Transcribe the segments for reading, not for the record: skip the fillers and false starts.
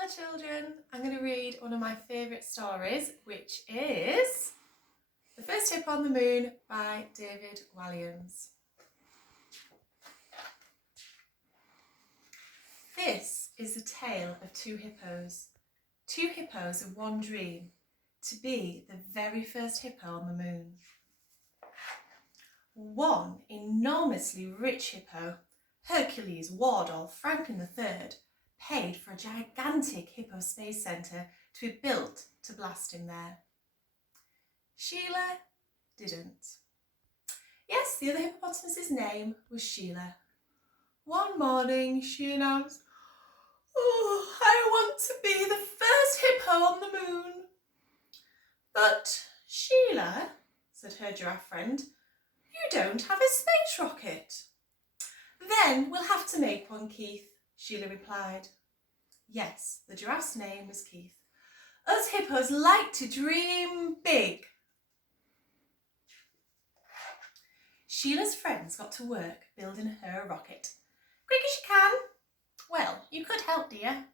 Hello children, I'm going to read one of my favourite stories, which is The First Hippo on the Moon by David Walliams. This is the tale of two hippos of one dream, to be the very first hippo on the moon. One enormously rich hippo, Hercules, Wardle, Franklin III, paid for a gigantic hippo space centre to be built to blast him there. Sheila didn't. Yes, the other hippopotamus's name was Sheila. One morning she announced, "Oh, I want to be the first hippo on the moon." "But Sheila," said her giraffe friend, "you don't have a space rocket." "Then we'll have to make one, Keith," Sheila replied. Yes, the giraffe's name was Keith. Us hippos like to dream big. Sheila's friends got to work building her a rocket. "Quick as you can." "Well, you could help, dear."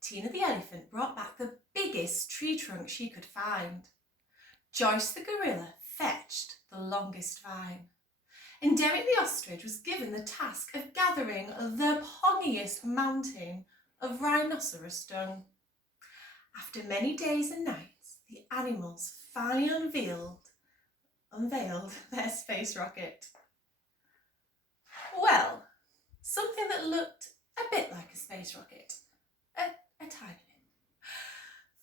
Tina the elephant brought back the biggest tree trunk she could find. Joyce the gorilla fetched the longest vine. And Derek the ostrich was given the task of gathering the pongiest mountain of rhinoceros dung. After many days and nights, the animals finally unveiled their space rocket. Well, something that looked a bit like a space rocket. A tiny bit.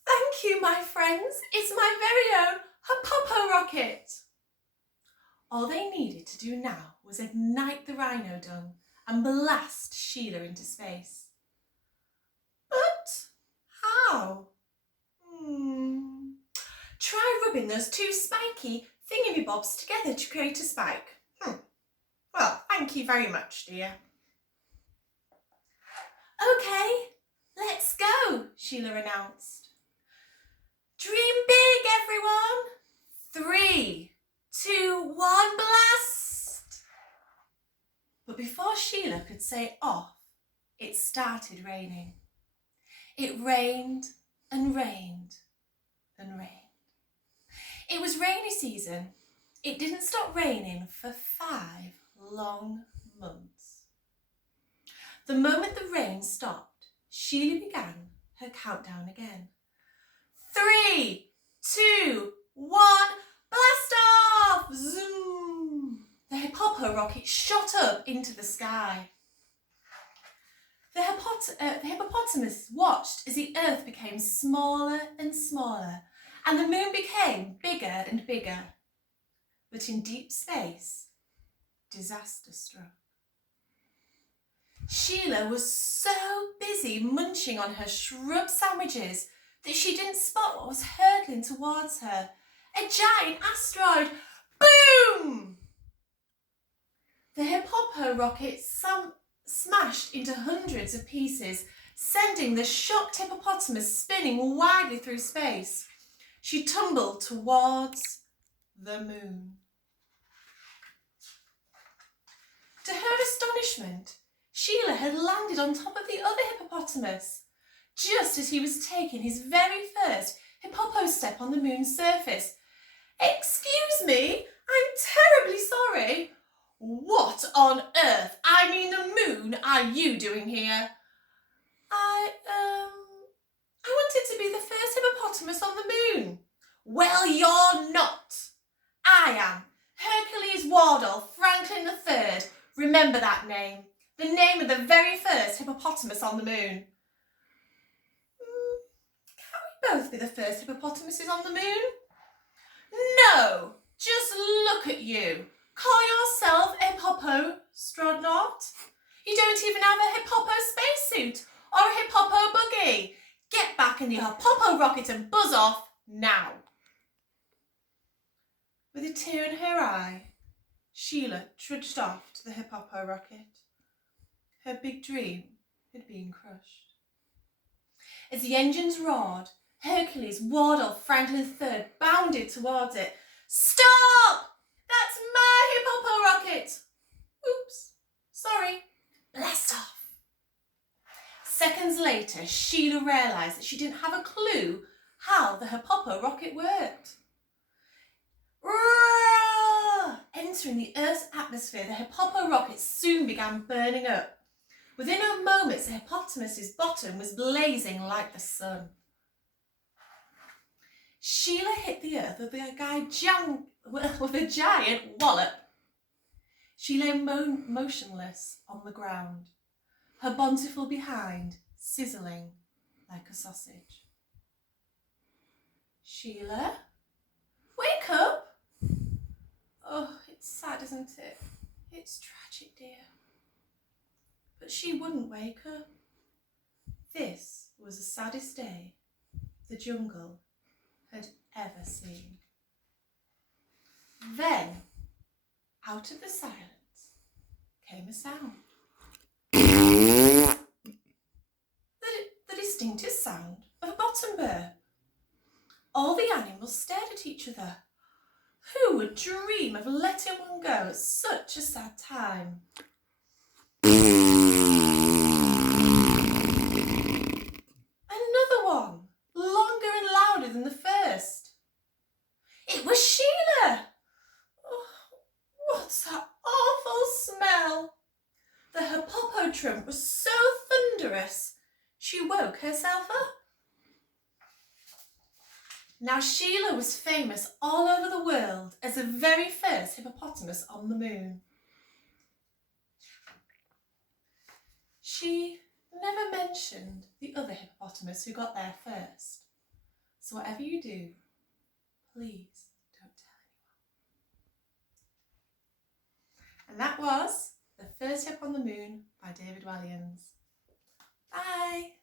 "Thank you, my friends. It's my very own Hippo rocket." All they needed to do now was ignite the rhino dung and blast Sheila into space. But how? Try rubbing those two spiky thingamybobs together to create a spike. Well, thank you very much, dear. "Okay, let's go," Sheila announced. "Dream big, everyone. 3, 2, 1, blast!" But before Sheila could say off, it started raining. It rained and rained and rained. It was rainy season. It didn't stop raining for 5 long months. The moment the rain stopped, Sheila began her countdown again. 3, 2, 1, blast off! Zoom! The Hippo rocket shot up into the sky. The hippopotamus watched as the earth became smaller and smaller, and the moon became bigger and bigger. But in deep space, disaster struck. Sheila was so busy munching on her shrub sandwiches that she didn't spot what was hurtling towards her. A giant asteroid. Boom! The Hippo rocket smashed into hundreds of pieces, sending the shocked hippopotamus spinning wildly through space. She tumbled towards the moon. To her astonishment, Sheila had landed on top of the other hippopotamus, just as he was taking his very first hippo step on the moon's surface. "Excuse me, I'm terribly sorry." "What on earth, I mean the moon, are you doing here?" I wanted to be the first hippopotamus on the moon." "Well, you're not. I am Hercules Wardle, Franklin III. Remember that name. The name of the very first hippopotamus on the moon." "Can we both be the first hippopotamuses on the moon?" "No, just look at you. Call yourself a hippo-astronaut? You don't even have a hippo spacesuit or a hippo buggy. Get back in your hippo rocket and buzz off now." With a tear in her eye, Sheila trudged off to the hippo rocket. Her big dream had been crushed. As the engines roared, Hercules, Wardle, Franklin III bounded towards it. "Stop! That's my hippo rocket!" "Oops, sorry." "Blast off." Seconds later, Sheila realised that she didn't have a clue how the Hippo rocket worked. Roar! Entering the Earth's atmosphere, the Hippo rocket soon began burning up. Within a moment, the hippopotamus's bottom was blazing like the sun. Sheila hit the earth with a giant wallop. She lay motionless on the ground, her bountiful behind sizzling like a sausage. Sheila, wake up! Oh, it's sad, isn't it? It's tragic, dear. But she wouldn't wake up. This was the saddest day the jungle had ever seen. Then, out of the silence, came a sound. The distinctive sound of a bottom burp. All the animals stared at each other. Who would dream of letting one go at such a sad time? Another one, longer and louder than the first. It was Sheila. Oh, what's that awful smell? The hippopotame was so thunderous, she woke herself up. Now Sheila was famous all over the world as the very first hippopotamus on the moon. She never mentioned the other hippopotamus who got there first. So whatever you do, please don't tell anyone. And that was The First Hip on the Moon by David Walliams. Bye.